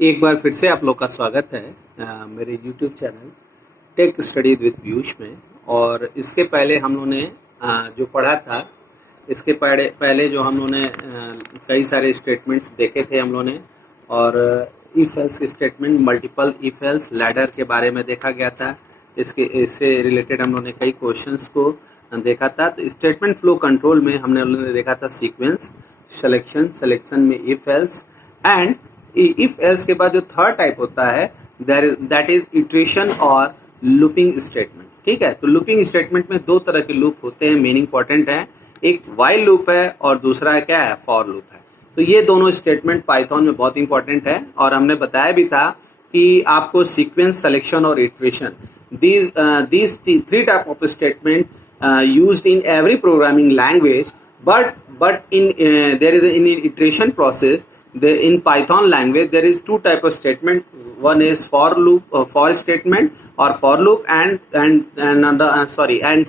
एक बार फिर से आप लोग का स्वागत है मेरे YouTube channel tech study with Piyush में। और इसके पहले हम लोगों ने जो पढ़ा था, इसके पहले जो हम लोगों ने कई सारे स्टेटमेंट्स देखे थे हम लोगों ने। और if else statement, multiple if else, ladder के बारे में देखा गया था। इससे रिलेटेड हम लोगों ने कई क्वेश्चंस को देखा था। तो स्टेटमेंट फ्लो कंट्रोल में हमने देखा था सीक्वेंस, सिलेक्शन में if else, and if else के बाद जो थर्ड टाइप होता है दैट इज इटरेशन और लूपिंग स्टेटमेंट। ठीक है, तो लूपिंग स्टेटमेंट में दो तरह के लूप होते हैं, मेन इंपॉर्टेंट है। एक वाइल लूप है और दूसरा क्या है, फॉर लूप है। तो ये दोनों स्टेटमेंट पाइथन में बहुत इंपॉर्टेंट है। और हमने बताया भी था कि आपको सीक्वेंस, सिलेक्शन और iteration, these three type of statement used in every programming language, but in there is in iteration process. In Python language there is two type of statement. One is for loop, for statement or for loop, and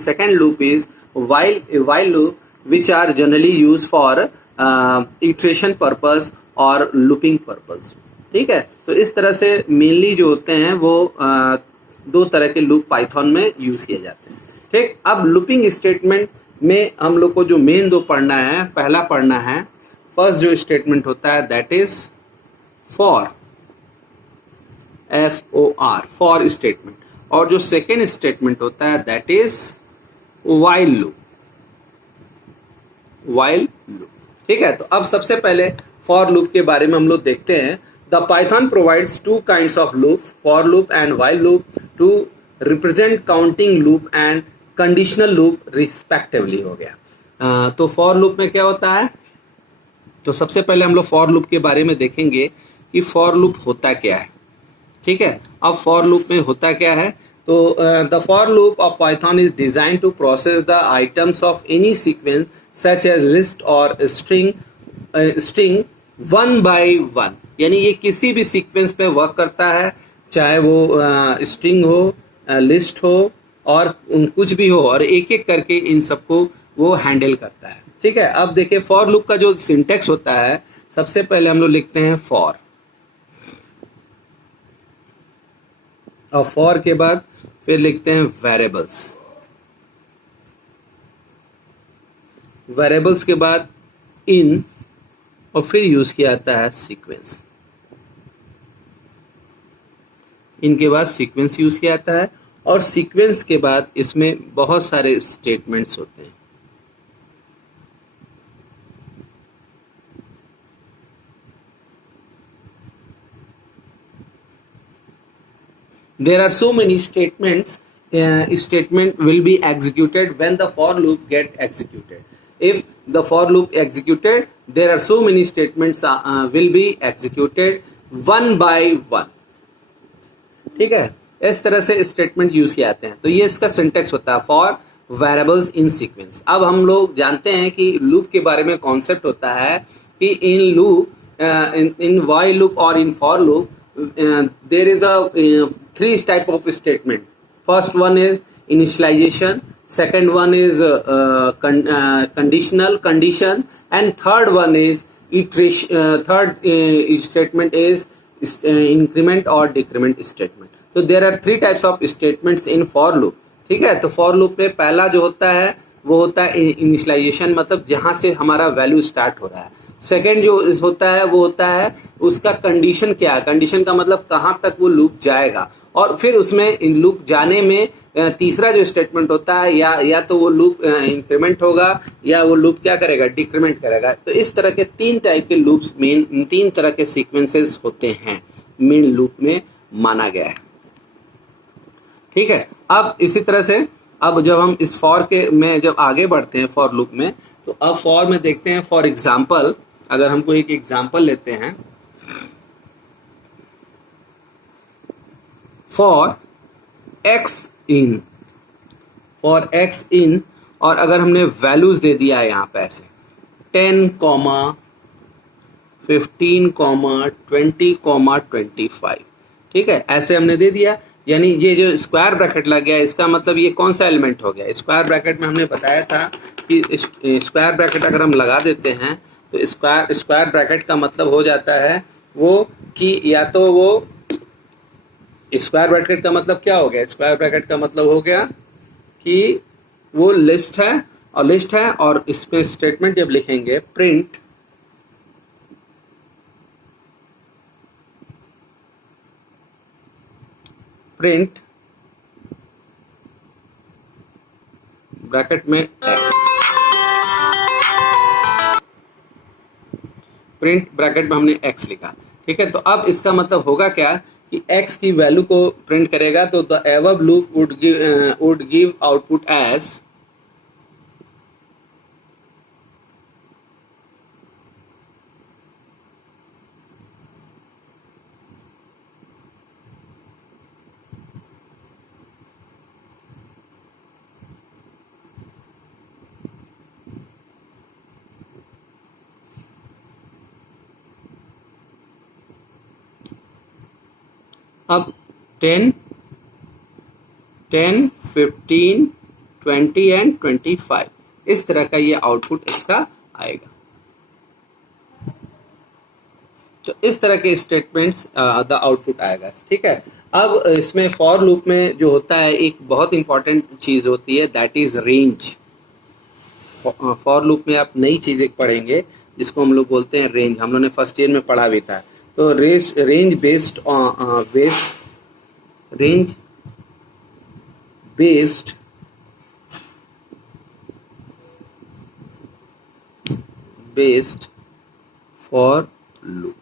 second loop is while loop, which are generally used for iteration purpose or looping purpose. ठीक है, तो इस तरह से mainly जो होते हैं वो दो तरह के लूप पाइथन में यूज किए जाते हैं। ठीक, अब लूपिंग स्टेटमेंट में हम लोग को जो मेन दो पढ़ना है, पहला पढ़ना है फर्स्ट जो स्टेटमेंट होता है that is for, FOR, for statement. और जो सेकेंड स्टेटमेंट होता है that is while loop, while loop. ठीक है, तो अब सबसे पहले फॉर लूप के बारे में हम लोग देखते हैं। The Python provides two kinds of loops, for loop and while loop, to represent counting loop and conditional loop respectively हो गया। तो for loop में क्या होता है, तो सबसे पहले हम लोग for loop के बारे में देखेंगे कि for loop होता क्या है। ठीक है, अब for loop में होता क्या है, तो the for loop of Python is designed to process the items of any sequence such as list or string one by one। यानी ये किसी भी सीक्वेंस पे वर्क करता है, चाहे वो स्ट्रिंग हो, लिस्ट हो और कुछ भी हो, और एक एक करके इन सबको वो हैंडल करता है। ठीक है, अब देखिए फॉर लूप का जो सिंटेक्स होता है, सबसे पहले हम लोग लिखते हैं फॉर, और फॉर के बाद फिर लिखते हैं वेरिएबल्स, वेरिएबल्स के बाद इन, और फिर यूज किया जाता है सीक्वेंस। इनके बाद सीक्वेंस यूज किया जाता है, और सीक्वेंस के बाद इसमें बहुत सारे स्टेटमेंट्स होते हैं। There are so many statements. Statement will be executed when the for loop get executed. If the for loop executed, there are so many statements will be executed one by one. ठीक है, इस तरह से statement use किए जाते हैं। तो ये इसका सिंटेक्स होता है फॉर वेरिएबल्स इन सीक्वेंस। अब हम लोग जानते हैं कि लूप के बारे में कॉन्सेप्ट होता है कि in loop, in while loop और in for loop there is a three type of statement. First one is initialisation, second one is conditional condition, and third one is iteration, third statement is increment or decrement statement. तो there are three types of statements in for loop. ठीक है, तो for loop में पहला जो होता है वो होता है इनिशियलाइजेशन, मतलब जहां से हमारा वैल्यू स्टार्ट हो रहा है। सेकेंड जो होता है वो होता है उसका कंडीशन क्या है, कंडीशन का मतलब कहां तक वो लूप जाएगा। और फिर उसमें लूप जाने में तीसरा जो स्टेटमेंट होता है या तो वो लूप इंक्रीमेंट होगा या वो लूप क्या करेगा, डिक्रीमेंट करेगा। तो इस तरह के तीन टाइप के लूप्स, मेन तीन तरह के सीक्वेंसेस होते हैं मेन लूप में माना गया है। ठीक है, अब इसी तरह से अब जब हम इस फॉर के में जब आगे बढ़ते हैं फॉर लूप में, तो अब फॉर में देखते हैं फॉर एग्जाम्पल। अगर हमको एक एग्जाम्पल लेते हैं, for X in, for X in, और अगर हमने वैल्यूज दे दिया है यहाँ पे ऐसे 10, 15, 20, 25। ठीक है, ऐसे हमने दे दिया। यानी ये जो स्क्वायर ब्रैकेट लग गया, इसका मतलब ये कौन सा एलिमेंट हो गया। स्क्वायर ब्रैकेट में हमने बताया था कि स्क्वायर ब्रैकेट अगर हम लगा देते हैं तो स्क्वायर ब्रैकेट का मतलब हो जाता है वो कि या तो वो स्क्वायर ब्रैकेट का मतलब क्या हो गया, स्क्वायर ब्रैकेट का मतलब हो गया कि वो लिस्ट है, और लिस्ट है और इसमें स्टेटमेंट जब लिखेंगे प्रिंट ब्रैकेट में एक्स, प्रिंट ब्रैकेट में हमने एक्स लिखा, ठीक है। तो अब इसका मतलब होगा क्या कि एक्स की वैल्यू को प्रिंट करेगा, तो the above loop would give output as अब 10, 10, 15, 20 एंड 25 इस तरह का ये आउटपुट इसका आएगा। तो इस तरह के स्टेटमेंट्स द आउटपुट आएगा, ठीक है। अब इसमें फॉर लूप में जो होता है एक बहुत इंपॉर्टेंट चीज होती है, that is range. For loop में आप नई चीज एक पढ़ेंगे जिसको हम लोग बोलते हैं रेंज, हम लोगों ने फर्स्ट ईयर में पढ़ा भी था। तो रेंज बेस्ड फॉर लूप,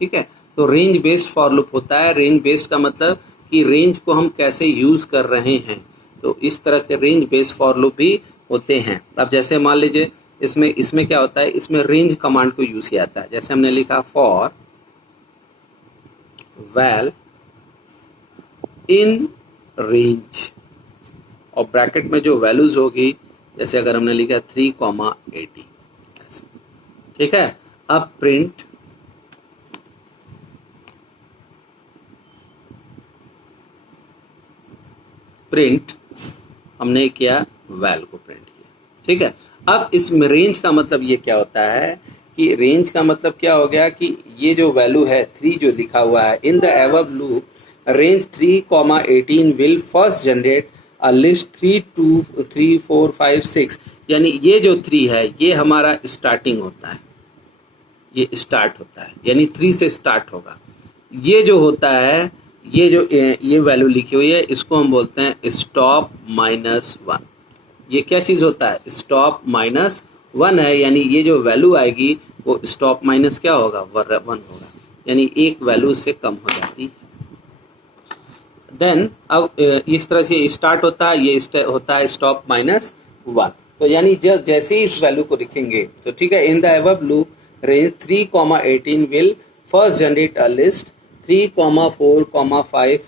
ठीक है। तो रेंज बेस्ड फॉर लूप होता है। रेंज बेस्ड का मतलब कि रेंज को हम कैसे यूज कर रहे हैं, तो इस तरह के रेंज बेस्ड फॉर लूप भी होते हैं। अब जैसे मान लीजिए इसमें क्या होता है, इसमें रेंज कमांड को यूज किया जाता है। जैसे हमने लिखा फॉर वैल इन रेंज, और ब्रैकेट में जो वैल्यूज होगी, जैसे अगर हमने लिखा 3,80, ठीक है। अब प्रिंट हमने किया वैल को प्रिंट किया, ठीक है। अब इसमें रेंज का मतलब ये क्या होता है कि रेंज का मतलब क्या हो गया कि ये जो वैल्यू है 3 जो लिखा हुआ है, in the above loop range 3,18 will first generate a list 3, 2, 3, 4, 5, 6, यानी ये जो 3 है ये हमारा स्टार्टिंग होता है, ये स्टार्ट होता है, यानी 3 से स्टार्ट होगा। ये जो होता है, ये वैल्यू लिखी हुई है, इसको हम बोलते हैं स्टॉप -1। ये क्या चीज होता है, स्टॉप -1 है, यानी ये जो वैल्यू आएगी वो स्टॉप माइनस क्या होगा, 1 होगा, यानी एक वैल्यू से कम हो जाती है। देन अब इस तरह से स्टार्ट होता है, ये होता है स्टॉप -1। तो यानी जब जैसे ही इस वैल्यू को लिखेंगे तो ठीक है, in the above loop range 3,18 will first generate a list 3, 4, 5,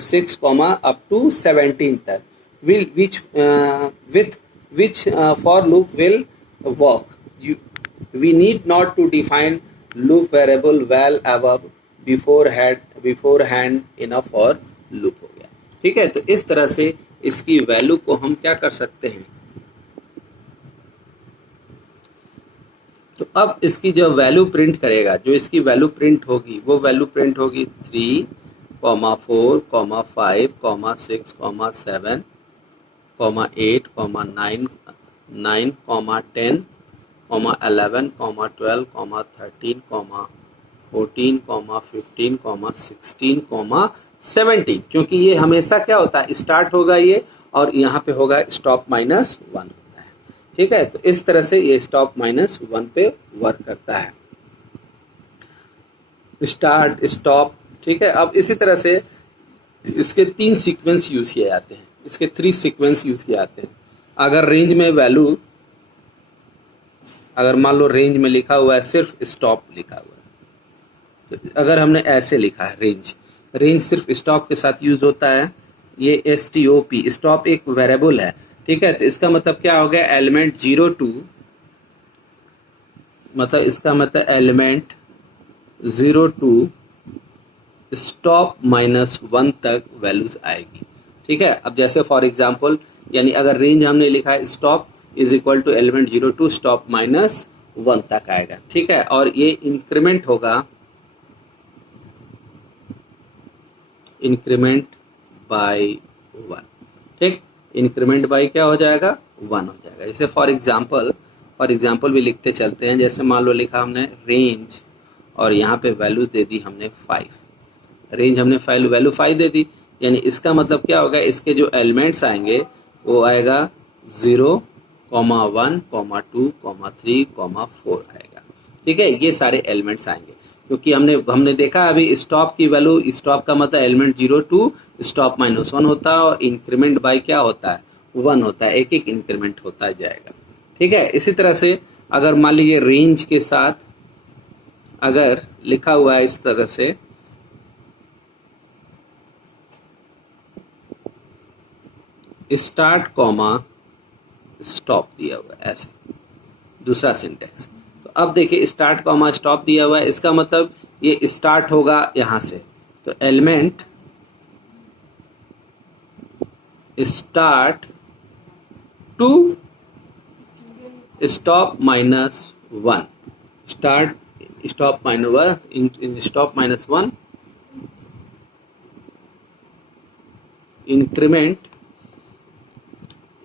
6, up to 17 तक, with which for loop will work. We need not to define loop variable val above beforehand in a for loop हो गया, ठीक है। तो इस तरह से इसकी वैल्यू को हम क्या कर सकते हैं, तो अब इसकी जो वैल्यू प्रिंट करेगा, जो इसकी वैल्यू प्रिंट होगी वो वैल्यू प्रिंट होगी 3, 4, 5, 6, 7, 8, 9, 10, 11, 12, 13, 14, 15, 16, 17, क्योंकि ये हमेशा क्या होता है, स्टार्ट होगा ये, और यहाँ पे होगा स्टॉप -1, ठीक है। तो इस तरह से ये स्टॉप -1 पे वर्क करता है, स्टार्ट स्टॉप, ठीक है। अब इसी तरह से इसके 3 सीक्वेंस यूज किए जाते हैं, इसके 3 सीक्वेंस यूज किए जाते हैं। अगर रेंज में वैल्यू, अगर मान लो रेंज में लिखा हुआ है सिर्फ स्टॉप लिखा हुआ है, तो अगर हमने ऐसे लिखा है रेंज सिर्फ स्टॉप के साथ यूज होता है, ये STOP, स्टॉप एक वेरिएबल है, ठीक है। तो इसका मतलब क्या हो गया, एलिमेंट 0 to, मतलब इसका मतलब एलिमेंट 0 to स्टॉप -1 तक वैल्यूज आएगी, ठीक है। अब जैसे फॉर एग्जांपल, यानी अगर रेंज हमने लिखा है stop is equal to element 0 to stop -1 तक आएगा, ठीक है। और ये इंक्रीमेंट होगा इंक्रीमेंट बाय 1। ठीक, इंक्रीमेंट बाय क्या हो जाएगा, 1 हो जाएगा। जैसे फॉर एग्जाम्पल भी लिखते चलते हैं। जैसे मान लो लिखा हमने रेंज और यहाँ पे वैल्यू दे दी हमने 5, रेंज हमने वैल्यू 5 दे दी, यानी इसका मतलब क्या होगा, इसके जो एलिमेंट्स आएंगे वो आएगा 0, 1, 2, 3, 4 आएगा। ठीक है, ये सारे एलिमेंट्स आएंगे, क्योंकि हमने देखा अभी स्टॉप की वैल्यू, स्टॉप का मतलब एलिमेंट 0 टू स्टॉप -1 होता है, और इंक्रीमेंट बाय क्या होता है, 1 होता है। एक एक इंक्रीमेंट होता जाएगा। ठीक है, इसी तरह से अगर मान लीजिए रेंज के साथ अगर लिखा हुआ है इस तरह से, स्टार्ट कॉमा स्टॉप दिया हुआ है, ऐसे दूसरा सिंटेक्स। तो अब देखिए स्टार्ट कॉमा स्टॉप दिया हुआ है, इसका मतलब ये स्टार्ट होगा यहां से, तो element start to stop -1, start stop -1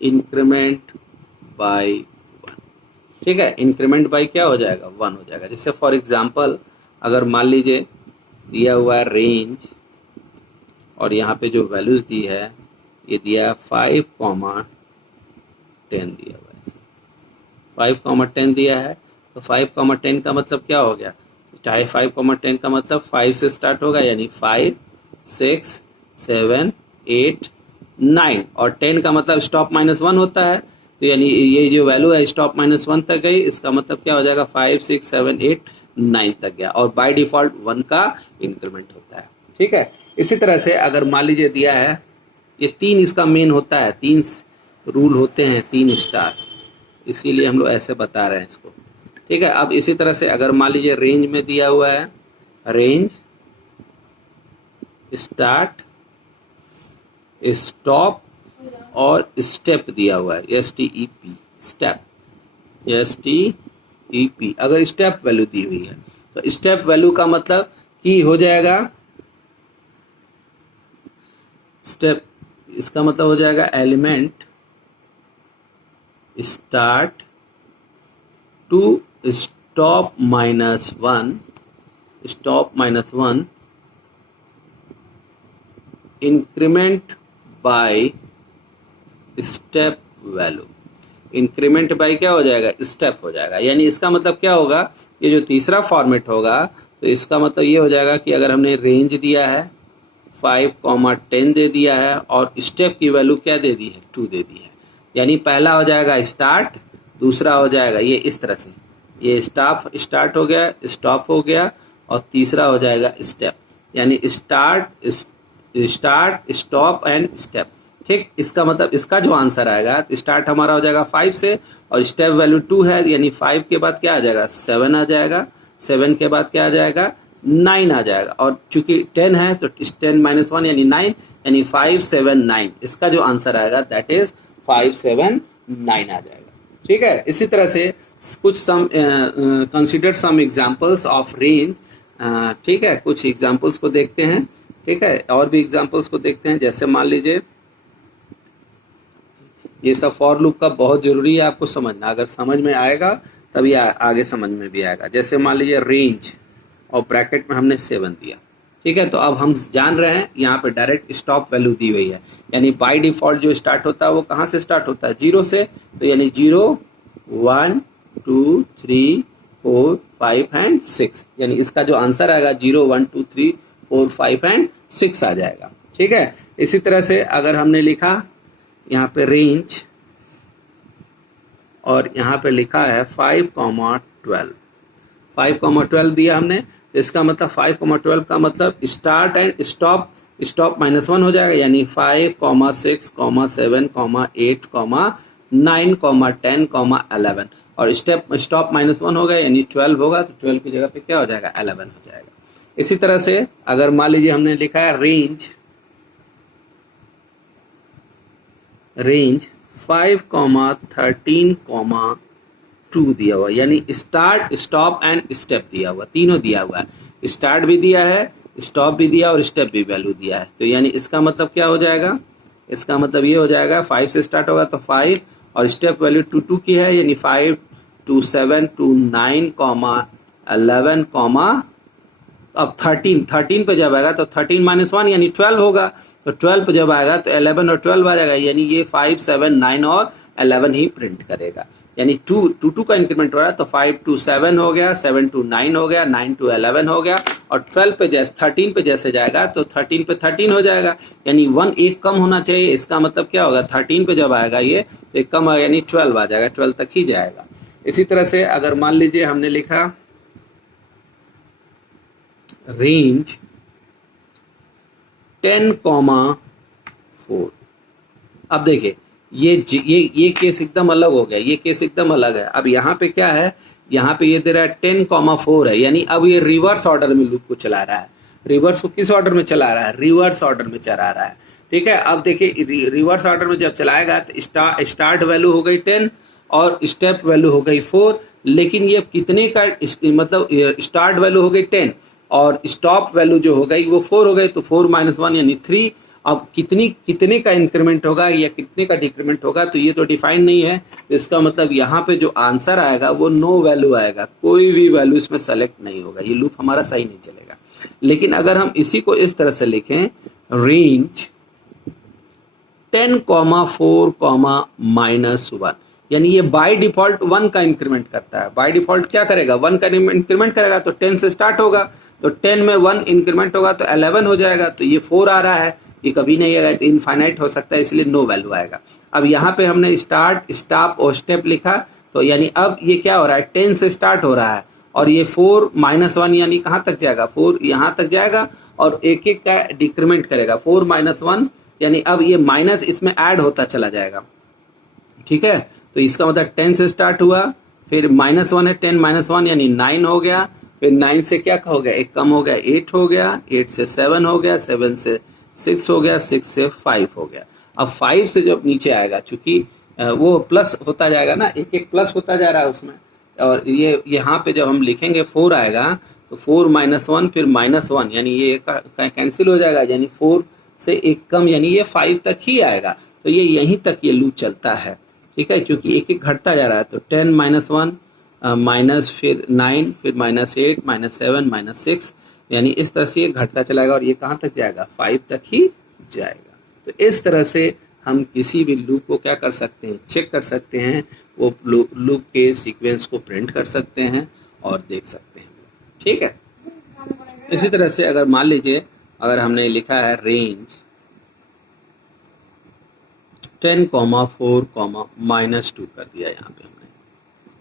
increment by 1। ठीक है, इंक्रीमेंट बाय क्या हो जाएगा, 1 हो जाएगा। जैसे फॉर एग्जांपल अगर मान लीजिए दिया हुआ है रेंज और यहाँ पे जो वैल्यूज दी है ये दिया है 5, 10 दिया हुआ है, 5, 10 दिया है। तो 5, 10 का मतलब क्या हो गया, चाहे 5, 10 का मतलब 5 से स्टार्ट होगा, यानी 5, 6, 7, 8, 9, और 10 का मतलब स्टॉप -1 होता है, तो यानी ये जो वैल्यू है स्टॉप -1 तक गई, इसका मतलब क्या हो जाएगा, 5, 6, 7, 8, 9 तक गया, और बाय डिफॉल्ट 1 का इंक्रीमेंट होता है। ठीक है, इसी तरह से अगर मान लीजिए दिया है ये 3 इसका मेन होता है, 3 रूल होते हैं, 3 स्टार, इसीलिए हम लोग ऐसे बता रहे हैं इसको। ठीक है, अब इसी तरह से अगर मान लीजिए रेंज में दिया हुआ है रेंज स्टार्ट स्टॉप और स्टेप दिया हुआ है, STEP स्टेप, STEP। अगर स्टेप वैल्यू दी हुई है तो स्टेप वैल्यू का मतलब कि हो जाएगा स्टेप, इसका मतलब हो जाएगा element start to stop -1, stop -1 increment by step value. Increment by क्या हो जाएगा, स्टेप हो जाएगा। यानी इसका मतलब क्या होगा, ये जो तीसरा फॉर्मेट होगा तो इसका मतलब ये हो जाएगा कि अगर हमने रेंज दिया है 5, 10 दे दिया है और स्टेप की वैल्यू क्या दे दी है, 2 दे दी है, यानी पहला हो जाएगा स्टार्ट, दूसरा हो जाएगा ये इस तरह से, ये स्टार्ट हो गया, स्टॉप हो गया, और तीसरा हो जाएगा स्टेप, यानी स्टार्ट स्टॉप एंड स्टेप। ठीक, इसका मतलब इसका जो आंसर आएगा, स्टार्ट हमारा हो जाएगा 5 से, और स्टेप वैल्यू 2 है, यानी 5 के बाद क्या आ जाएगा, 7 आ जाएगा, 7 के बाद क्या आ जाएगा, 9 आ जाएगा, और चूंकि 10 है तो 10 -1 यानी 9, यानी 5, 7, 9, इसका जो आंसर आएगा दैट इज 5, 7, 9 आ जाएगा। ठीक है, इसी तरह से कुछ consider some examples of range. ठीक है, कुछ एग्जांपल्स को देखते हैं। ठीक है, और भी एग्जांपल्स को देखते हैं। जैसे मान लीजिए ये सब फॉर लूप का बहुत जरूरी है आपको समझना, अगर समझ में आएगा तभी आगे समझ में भी आएगा। जैसे मान लीजिए रेंज और ब्रैकेट में हमने 7 दिया। ठीक है, तो अब हम जान रहे हैं यहाँ पे डायरेक्ट स्टॉप वैल्यू दी हुई है, यानी बाय डिफॉल्ट जो स्टार्ट होता है वो कहाँ से स्टार्ट होता है, 0 से, तो यानी 0, 1, 2, 3, 4, 5 एंड 6, यानी इसका जो आंसर आएगा 0, 1, 2, 3, 4, 5 एंड 6 आ जाएगा। ठीक है, इसी तरह से अगर हमने लिखा यहाँ पे रेंज और यहाँ पे लिखा है 5, 12, 5, 12 दिया हमने, इसका मतलब 5, 12 का मतलब स्टार्ट एंड स्टॉप -1 हो जाएगा, यानी 5, 6, 7, 8, 9, 10, 11, और स्टॉप -1 होगा यानी 12 होगा, तो 12 की जगह पे क्या हो जाएगा, 11 हो जाएगा। इसी तरह से अगर मान लीजिए हमने लिखा है रेंज 5, 13, 2 दिया हुआ, यानी स्टार्ट स्टॉप एंड स्टेप दिया हुआ, तीनों दिया हुआ है, स्टार्ट भी दिया है, स्टॉप भी दिया और स्टेप भी वैल्यू दिया है। तो यानी इसका मतलब क्या हो जाएगा, इसका मतलब ये हो जाएगा 5 से स्टार्ट होगा तो 5 और स्टेप वैल्यू 2 2 की है, यानी 5 2 7 2 9 11 अब 13 पे जब आएगा तो 13 माइनस 1 यानी 12 होगा। तो 12 पे जब आएगा तो 11 और 12 आ जाएगा, यानी ये 5 7 9 और 11 ही प्रिंट करेगा। यानी 2 का इंक्रीमेंट हो रहा है तो 5 to 7 हो गया, 7 to 9 हो गया, 9 to 11 हो गया, और 12 पे जैसे 13 पे जैसे जाएगा तो 13 पे 13 हो जाएगा, यानी 1 एक कम होना चाहिए। इसका मतलब क्या होगा, 13 पे जब आएगा ये तो एक कम आएगा, यानी 12 आ जाएगा, 12 तक ही जाएगा। इसी तरह से अगर मान लीजिए हमने लिखा रेंज 10,4, अब देखिए ये केस एकदम अलग हो गया, ये केस एकदम अलग है। अब यहाँ पे क्या है, यहाँ पे ये दे रहा है 10,4 है, यानी अब ये रिवर्स ऑर्डर में लूप को चला रहा है। रिवर्स को किस ऑर्डर में चला रहा है, रिवर्स ऑर्डर में चला रहा है। ठीक है, अब देखिए रिवर्स ऑर्डर में जब चलाएगा तो स्टार्ट वैल्यू हो गई 10 और स्टेप वैल्यू हो गई 4, लेकिन ये कितने का मतलब स्टार्ट वैल्यू हो गई 10 और स्टॉप वैल्यू जो हो गई वो 4 हो गई, तो 4 माइनस 1 यानी 3। अब कितने का इंक्रीमेंट होगा या कितने का डिक्रीमेंट होगा तो ये तो डिफाइन नहीं है, तो इसका मतलब यहाँ पे जो आंसर आएगा वो नो वैल्यू आएगा, कोई भी वैल्यू इसमें सेलेक्ट नहीं होगा, ये लूप हमारा सही नहीं चलेगा। लेकिन अगर हम इसी को इस तरह से लिखें, रेंज 10,4, -1, यानी ये बाय डिफॉल्ट 1 का इंक्रीमेंट करता है। बाय डिफॉल्ट क्या करेगा, 1 का इंक्रीमेंट करेगा, तो 10 से स्टार्ट होगा, तो 10 में 1 इंक्रीमेंट होगा तो 11 हो जाएगा, तो ये 4 आ रहा है, ये कभी नहीं आएगा, तो इनफाइनाइट हो सकता है, इसलिए नो वैल्यू आएगा। अब यहाँ पे हमने स्टार्ट स्टॉप और स्टेप लिखा, तो यानी अब ये क्या हो रहा है, 10 से स्टार्ट हो रहा है और ये 4 माइनस 1 यानी कहाँ तक जाएगा, 4 यहाँ तक जाएगा और एक एक का डिक्रीमेंट करेगा। 4 माइनस 1 यानी अब ये माइनस इसमें ऐड होता चला जाएगा। ठीक है, तो इसका मतलब 10 से स्टार्ट हुआ, फिर -1 है, 10 माइनस 1 यानी 9 हो गया, फिर 9 से क्या हो गया, एक कम हो गया, 8 हो गया, 8 से 7 हो गया, 7 से 6 हो गया, 6 से 5 हो गया। अब 5 से जब नीचे आएगा, चूंकि वो प्लस होता जाएगा ना, एक एक प्लस होता जा रहा है उसमें, और ये यहाँ पे जब हम लिखेंगे 4 आएगा तो 4 माइनस 1 फिर -1 यानी ये कैंसिल हो जाएगा, यानी 4 से एक कम यानी ये 5 तक ही आएगा। तो ये यहीं तक ये लूप चलता है। ठीक है, क्योंकि एक एक घटता जा रहा है, तो 10 माइनस 1 माइनस फिर 9 फिर -8 -7 -6 यानी इस तरह से ये घटता चलाएगा और ये कहाँ तक जाएगा, 5 तक ही जाएगा। तो इस तरह से हम किसी भी लूप को क्या कर सकते हैं, चेक कर सकते हैं, वो लूप के सीक्वेंस को प्रिंट कर सकते हैं और देख सकते हैं। ठीक है, इसी तरह से अगर मान लीजिए अगर हमने लिखा है रेंज 10,4, -2 कर दिया यहाँ पे हमने।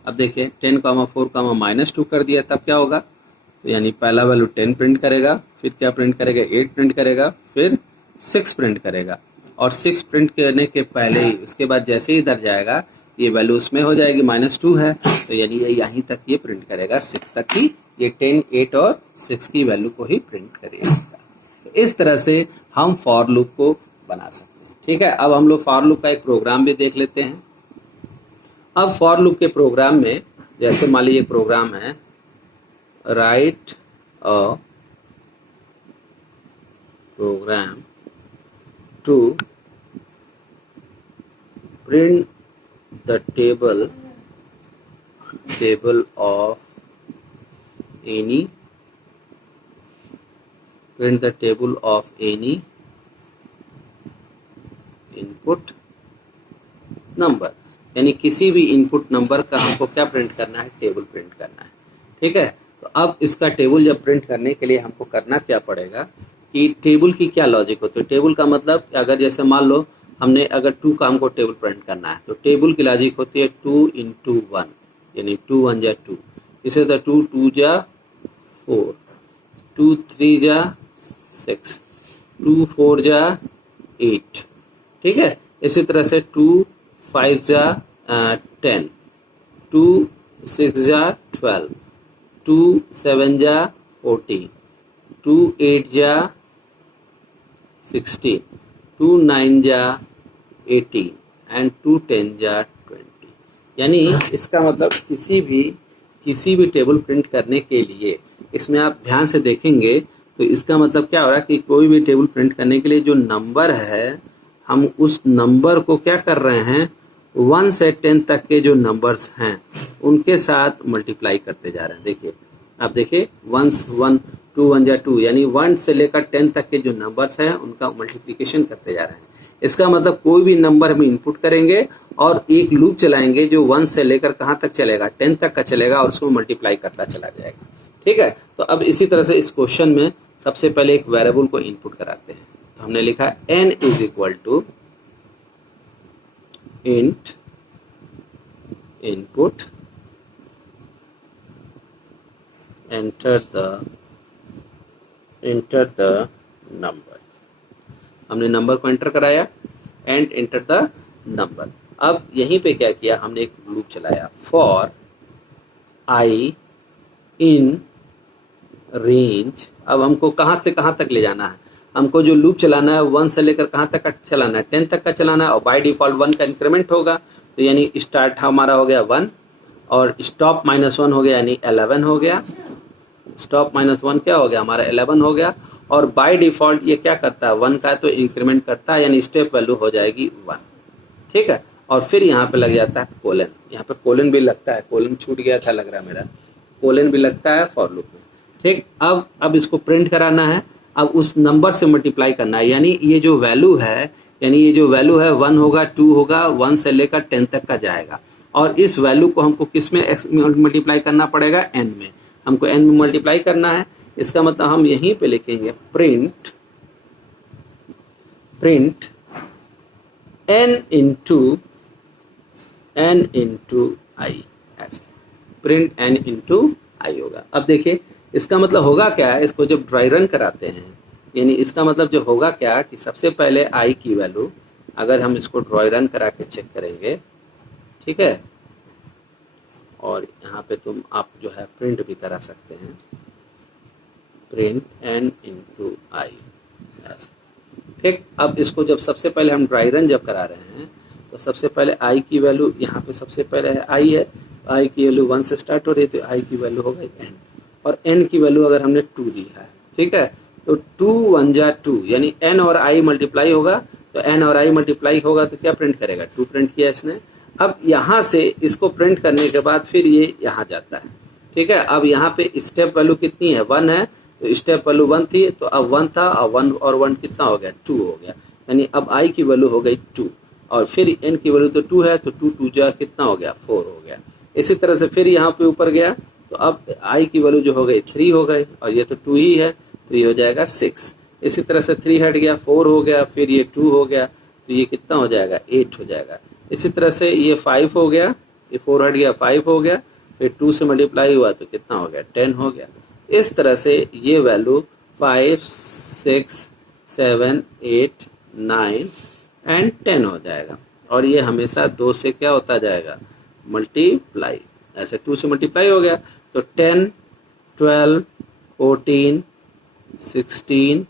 अब देखिए 10,4, -2 कर दिया, तब क्या होगा, तो यानी पहला वैल्यू 10 प्रिंट करेगा, फिर क्या प्रिंट करेगा, 8 प्रिंट करेगा, फिर 6 प्रिंट करेगा, और 6 प्रिंट करने के पहले ही उसके बाद जैसे ही इधर जाएगा ये वैल्यू उसमें हो जाएगी, -2 है, तो यानी ये यहीं तक ये प्रिंट करेगा, 6 तक ही, ये 10, 8 और 6 की वैल्यू को ही प्रिंट करेगा। तो इस तरह से हम फॉर लूप को बना सकते हैं। ठीक है, अब हम लोग फॉर लूप का एक प्रोग्राम भी देख लेते हैं। अब फॉर लूप के प्रोग्राम में जैसे मान लीजिए प्रोग्राम है, write a program to print the table of any input number, यानी किसी भी इनपुट नंबर का हमको क्या प्रिंट करना है, टेबल प्रिंट करना है। ठीक है, तो अब इसका टेबल जब प्रिंट करने के लिए हमको करना क्या पड़ेगा कि टेबल की क्या लॉजिक होती है। टेबल का मतलब अगर जैसे मान लो हमने अगर 2 का हमको टेबल प्रिंट करना है, तो टेबल की लॉजिक होती है 2 × 1 यानी 2 1 जा 2, इसे तो 2 2 जा 4, 2 3 जा 6, 2 4 जा 8। ठीक है, इसी तरह से 2 5 जा 10, 2 6 जा 12, 2 7 जा 14, 2 8 जा 16, 2 9 जा 18 एंड 2 10 जा 20। यानी इसका मतलब किसी भी टेबल प्रिंट करने के लिए इसमें आप ध्यान से देखेंगे तो इसका मतलब क्या हो रहा है कि कोई भी टेबल प्रिंट करने के लिए जो नंबर है, हम उस नंबर को क्या कर रहे हैं, 1 से 10 तक के जो नंबर्स हैं उनके साथ मल्टीप्लाई करते जा रहे हैं। देखिए, आप देखिए 1 1 2 1 जा 2, यानी 1 से लेकर 10 तक के जो नंबर्स हैं उनका मल्टीप्लिकेशन करते जा रहे हैं। इसका मतलब कोई भी नंबर हम इनपुट करेंगे और एक लूप चलाएंगे जो 1 से लेकर कहाँ तक चलेगा, 10 तक का चलेगा, और उसको मल्टीप्लाई करता चला जाएगा। ठीक है, तो अब इसी तरह से इस क्वेश्चन में सबसे पहले एक वेरिएबल को इनपुट कराते हैं। तो हमने लिखा n is equal to int input enter the number. हमने नंबर को एंटर कराया एंड एंटर द नंबर। अब यहीं पे क्या किया, हमने एक लूप चलाया, फॉर आई इन रेंज। अब हमको कहाँ से कहाँ तक ले जाना है, हमको जो लूप चलाना है 1 से लेकर कहाँ तक का चलाना है, 10 तक का चलाना है, और बाय डिफॉल्ट 1 का इंक्रीमेंट होगा। तो यानी स्टार्ट हमारा हो गया 1 और स्टॉप -1 हो गया, यानी 11 हो गया। स्टॉप -1 क्या हो गया, हमारा 11 हो गया। और बाय डिफॉल्ट ये क्या करता है, 1 का तो इंक्रीमेंट करता है, यानी स्टेप वैल्यू हो जाएगी 1। ठीक है, और फिर यहाँ पे लग जाता है कोलन। यहाँ पे कोलन भी लगता है, कोलन छूट गया था लग रहा है मेरा, कोलन भी लगता है फॉर लूप में। ठीक, अब इसको प्रिंट कराना है, अब उस नंबर से मल्टीप्लाई करना है, यानी ये जो वैल्यू है, यानी ये जो वैल्यू है 1 होगा, 2 होगा, 1 से लेकर 10 तक का जाएगा। और इस वैल्यू को हमको किस में मल्टीप्लाई करना पड़ेगा, n में। हमको n में मल्टीप्लाई करना है। इसका मतलब हम यहीं पे लिखेंगे प्रिंट n इंटू आई, ऐसे प्रिंट n इंटू आई होगा। अब देखिए इसका मतलब होगा क्या है, इसको जब ड्राई रन कराते हैं, यानी इसका मतलब जो होगा क्या कि सबसे पहले आई की वैल्यू, अगर हम इसको ड्राई रन करा के चेक करेंगे, ठीक है, और यहाँ पे आप जो है प्रिंट भी करा सकते हैं, प्रिंट n इंटू आई, ऐसा। ठीक, अब इसको जब सबसे पहले हम ड्राई रन जब करा रहे हैं, तो सबसे पहले आई की वैल्यू यहाँ पे सबसे पहले है आई है, आई की वैल्यू 1 से स्टार्ट हो रही है, तो आई की वैल्यू होगा n, और n की वैल्यू अगर हमने 2 दी है, ठीक है, तो 2 1 जा 2, यानी n और i मल्टीप्लाई होगा, तो n और i मल्टीप्लाई होगा तो क्या प्रिंट करेगा, 2 प्रिंट किया इसने। अब यहाँ से इसको प्रिंट करने के बाद फिर ये यहाँ जाता है, ठीक है। अब यहाँ पे स्टेप वैल्यू कितनी है, 1 है, तो स्टेप वैल्यू 1 थी, तो अब 1 था, अब 1 और 1 कितना हो गया, 2 हो गया, यानी अब i की वैल्यू हो गई 2, और फिर n की वैल्यू तो 2 है, तो 2 2 जा कितना हो गया, 4 हो गया। इसी तरह से फिर यहाँ पे ऊपर गया, तो अब i की वैल्यू जो हो गई 3 हो गई, और ये तो 2 ही है, तो ये हो जाएगा 6। इसी तरह से 3 हट गया, 4 हो गया, फिर ये 2 हो गया, तो ये कितना हो जाएगा, 8 हो जाएगा। इसी तरह से ये 5 हो गया, ये 4 हट गया, 5 हो गया, फिर 2 से मल्टीप्लाई हुआ तो कितना हो गया, 10 हो गया। इस तरह से ये वैल्यू 5 6 7 8 9 एंड 10 हो जाएगा, और ये हमेशा 2 से क्या होता जाएगा, मल्टीप्लाई, ऐसे 2 से मल्टीप्लाई हो गया, तो 10 12 14 16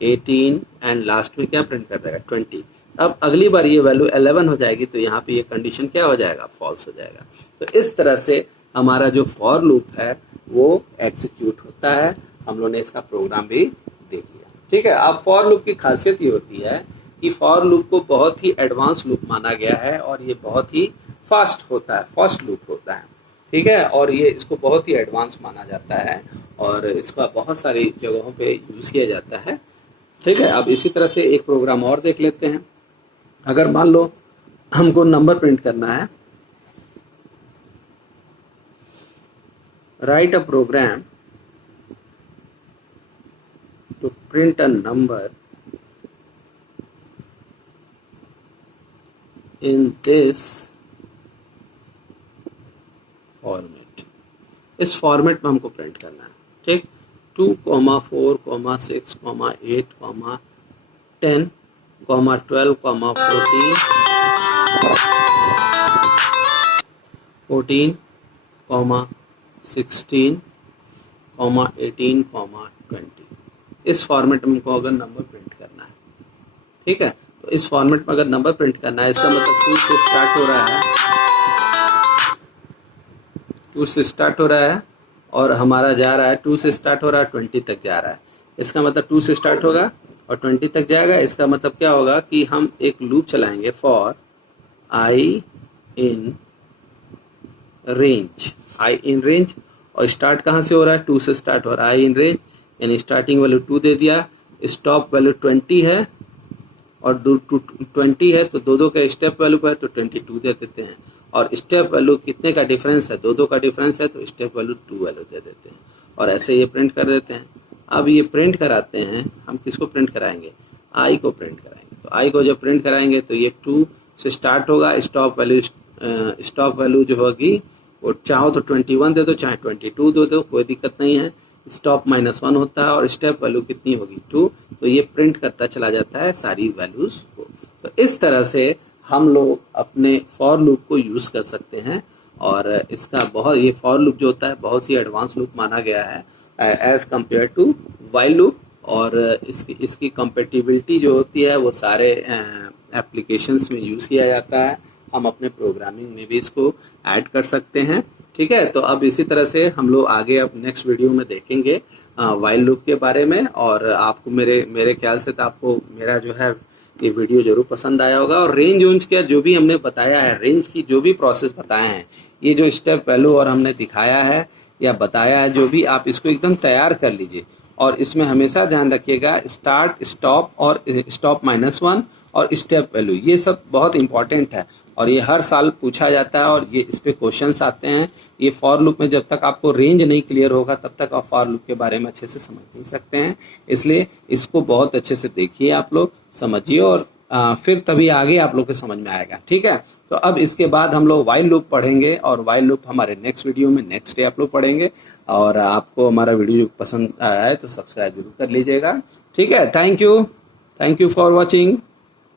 18 एंड लास्ट में क्या प्रिंट कर देगा, 20। अब अगली बार ये वैल्यू 11 हो जाएगी, तो यहाँ पे ये कंडीशन क्या हो जाएगा, फॉल्स हो जाएगा। तो इस तरह से हमारा जो फॉर लूप है वो एग्जीक्यूट होता है। हम लोगों ने इसका प्रोग्राम भी देख लिया, ठीक है। अब फॉर लूप की खासियत ये होती है कि फॉर लूप को बहुत ही एडवांस लूप माना गया है, और ये बहुत ही फास्ट होता है, फास्ट लूप होता है, ठीक है, और ये इसको बहुत ही एडवांस माना जाता है, और इसका बहुत सारी जगहों पे यूज़ किया जाता है, ठीक है। अब इसी तरह से एक प्रोग्राम और देख लेते हैं। अगर मान लो हमको नंबर प्रिंट करना है, write a program to print a number in this format. इस फॉर्मेट में हमको प्रिंट करना है, ठीक। 2, 4, 6, 8, 10, 12, 14, 16, 18, 20। इस फॉर्मेट में हमको अगर नंबर प्रिंट करना है, ठीक है, तो इस फॉर्मेट में अगर नंबर प्रिंट करना है, इसका मतलब 2 से स्टार्ट हो रहा है, 2 से स्टार्ट हो रहा है, और हमारा जा रहा है 2 से स्टार्ट हो रहा है 20 तक जा रहा है। इसका मतलब 2 से स्टार्ट होगा और 20 तक जाएगा। इसका मतलब क्या होगा कि हम एक लूप चलाएंगे for I in range, I in range, और स्टार्ट कहाँ से हो रहा है, 2 से स्टार्ट हो रहा है। आई इन रेंज यानी स्टार्टिंग वैल्यू 2 दे दिया, स्टॉप वैल्यू 20 है और 20 है तो दो का स्टेप वैल्यू है तो 22 दे देते हैं। और स्टेप वैल्यू कितने का डिफरेंस है, दो का डिफरेंस है तो स्टेप वैल्यू 2 वैल्यू दे देते हैं और ऐसे ये प्रिंट कर देते हैं। अब ये प्रिंट कराते हैं, हम किसको प्रिंट कराएंगे, आई को प्रिंट कराएंगे। तो आई को जब प्रिंट कराएंगे तो ये 2 से स्टार्ट होगा, स्टॉप वैल्यू जो होगी वो चाहो तो 21 दे दो चाहे 22 दे दो, कोई दिक्कत नहीं है। स्टॉप -1 होता है और स्टेप वैल्यू कितनी होगी 2, तो ये प्रिंट करता चला जाता है सारी वैल्यूज को। तो इस तरह से हम लोग अपने फॉर लूप को यूज कर सकते हैं और इसका बहुत, ये फॉर लूप जो होता है बहुत ही एडवांस लूप माना गया है as compare to while loop. और इसकी कंपेटिबिलिटी जो होती है वो सारे एप्लीकेशंस में यूज किया जाता है, हम अपने प्रोग्रामिंग में भी इसको ऐड कर सकते हैं। ठीक है, तो अब इसी तरह से हम लोग आगे अब नेक्स्ट वीडियो में देखेंगे व्हाइल लूप के बारे में। और आपको मेरे ख्याल से तो आपको मेरा जो है ये वीडियो जरूर पसंद आया होगा। और रेंज वेंज का जो भी हमने बताया है, रेंज की जो भी प्रोसेस बताए हैं, ये जो स्टेप वैल्यू और हमने दिखाया है या बताया है, जो भी आप इसको एकदम तैयार कर लीजिए। और इसमें हमेशा ध्यान रखिएगा स्टार्ट, स्टॉप और स्टॉप -1 और स्टेप वैल्यू, ये सब बहुत इंपॉर्टेंट है और ये हर साल पूछा जाता है और ये इस पे क्वेश्चंस आते हैं। ये फॉर लूप में जब तक आपको रेंज नहीं क्लियर होगा तब तक आप फॉर लूप के बारे में अच्छे से समझ नहीं सकते हैं। इसलिए इसको बहुत अच्छे से देखिए, आप लोग समझिए और फिर तभी आगे आप लोग को समझ में आएगा। ठीक है, तो अब इसके बाद हम लोग व्हाइल लूप पढ़ेंगे और व्हाइल लूप हमारे नेक्स्ट वीडियो में नेक्स्ट डे आप लोग पढ़ेंगे। और आपको हमारा वीडियो पसंद आया है तो सब्सक्राइब जरूर कर लीजिएगा। ठीक है, थैंक यू फॉर वॉचिंग।